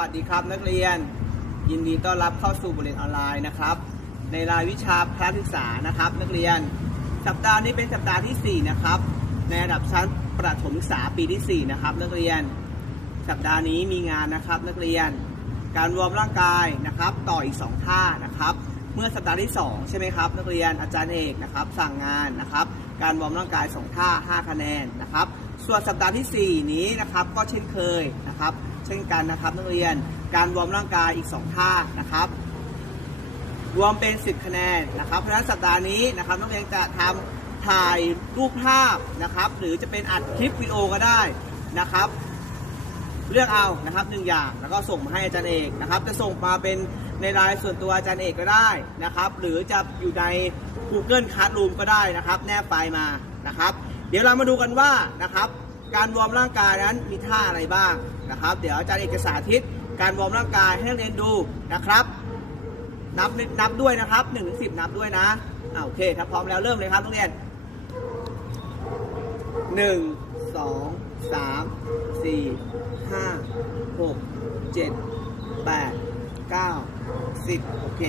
วัสดีครับนักเรียน ยินดีต้อนรับเข้าสู่บทเรียนออนไลน์นะครับ ในรายวิชาพละศึกษานะครับ นักเรียน สัปดาห์นี้เป็นสัปดาห์ที่ 4 นะครับ ในระดับชั้นประถมศึกษาปีที่ 4 นะครับ นักเรียน สัปดาห์นี้มีงานนะครับ นักเรียน การวอร์มร่างกายนะครับ ต่ออีก 2 ท่านะครับ เมื่อสัปดาห์ที่ 2 ใช่ไหมครับ นักเรียนอาจารย์เอกนะครับ สั่งงานนะครับ การวอร์มร่างกาย 2 ท่า 5 คะแนนนะครับ ส่วนสัปดาห์ทีสี่ 4 นี้นะครับก็เช่นเคยนะครับ เช่นกันนะครับนักเรียนการวอร์มร่างกายอีก 2 ท่านะครับรวมเป็น 10 คะแนนนะครับเพราะฉะนั้นสัปดาห์นี้นะครับนักเรียนจะทำถ่ายรูปภาพนะครับ หรือจะเป็นอัดคลิปวิดีโอก็ได้นะครับ เลือกเอานะครับหนึ่งอย่างแล้วก็ส่งมาให้อาจารย์เอกนะครับจะส่งมาเป็นในไลน์ส่วนตัวอาจารย์เอกก็ได้นะครับ หรือจะอยู่ใน Google Classroom ก็ได้นะครับ แนบไฟล์มานะครับ เดี๋ยวเรามาดูกันว่านะครับ การวอร์มร่างกายนั้นมีท่าอะไรบ้างนะครับ เดี๋ยวอาจารย์เอกจะสาธิต การวอร์มร่างกายให้นักเรียนดูนะครับ นับนับด้วยนะครับ1นถึงสินับด้วยนะโอเคถ้าพร้อมแล้วเริ่มเลยครับนักเรียนหนึ่ง สามสี่ห้าหกเจ็ดแปดเก้าสิบโอเค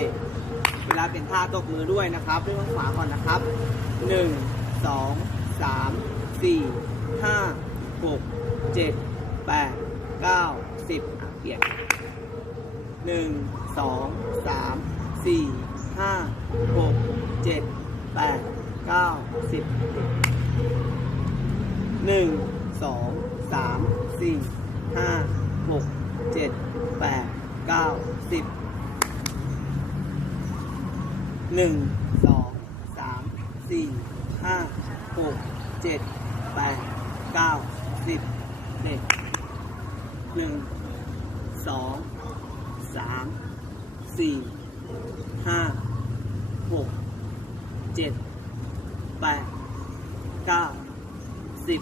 เวลาเป็นท่าตบมือด้วยนะครับด้วยมือขวาก่อนนะครับหนึ่งสองสามสี่ห้าหกเจ็ดแปดเก้าสิบเปลี่ยนหนึ่งสองสามสี่ห้าหกเจ็ดแปดเก้าสิบหนึ่ง สองสามสี่ห้าหกเจ็ดแปดเก้าสิบหนึ่งสองสามสี่ห้าหกเจ็ดแปดเก้าสิบเด็กหนึ่งสองสามสี่ห้าหกเจ็ดแปดเก้าสิบ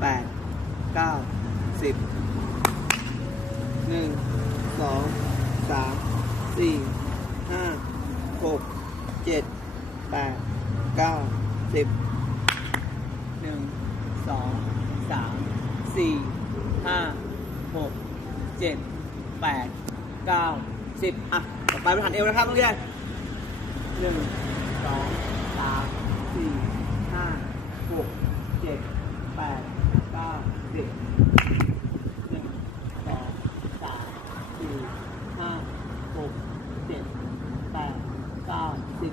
แปดเก้าสิบหนึ่งสองสามสี่ห้าหกเจ็ดแปดเก้าสิบหนึ่งสองสามสี่ห้าหกเจ็ดแปดเก้าสิบอะ ต่อไปเป็นหันเอวนะครับนักเรียนหนึ่งสองสามสี่ห้าหกเจ็ดแปดเก้าสิบหนึ่งสองสามสี่ห้าหกเจ็ดแปดเก้าสิบ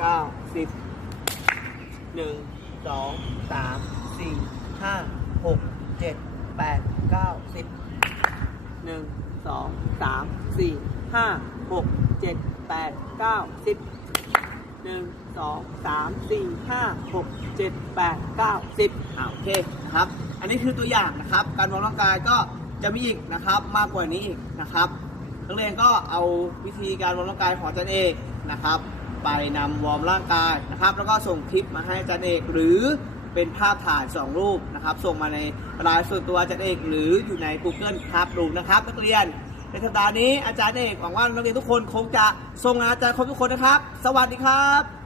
เก้าสิบหนึ่งสองสามสี่ห้าหกเจ็ดแปดเก้าสิบหนึ่งสองสามสี่ห้าหกเจ็ดแปดเก้าสิบหนึ่งสองสามสี่ห้าหกเจ็ดแปดเก้าสิบอ่าโอเคนะครับ อันนี้คือตัวอย่างนะครับ การวอร์มร่างกายก็จะมีอีกนะครับมากกว่านี้อีกนะครับนักเรียนก็เอาวิธีการวอร์มร่างกายของอาจารย์เอกนะครับ ไปนำวอร์มร่างกายนะครับ แล้วก็ส่งคลิปมาให้อาจารย์เอกหรือเป็นภาพถ่ายสองรูปนะครับ ส่งมาในไลน์ส่วนตัวอาจารย์เอกหรืออยู่ใน Google ครับรูมนะครับนักเรียน ในสัปดาห์นี้อาจารย์เอกหวังว่านักเรียนทุกคนคงจะส่งงานอาจารย์ครบทุกคนนะครับ สวัสดีครับ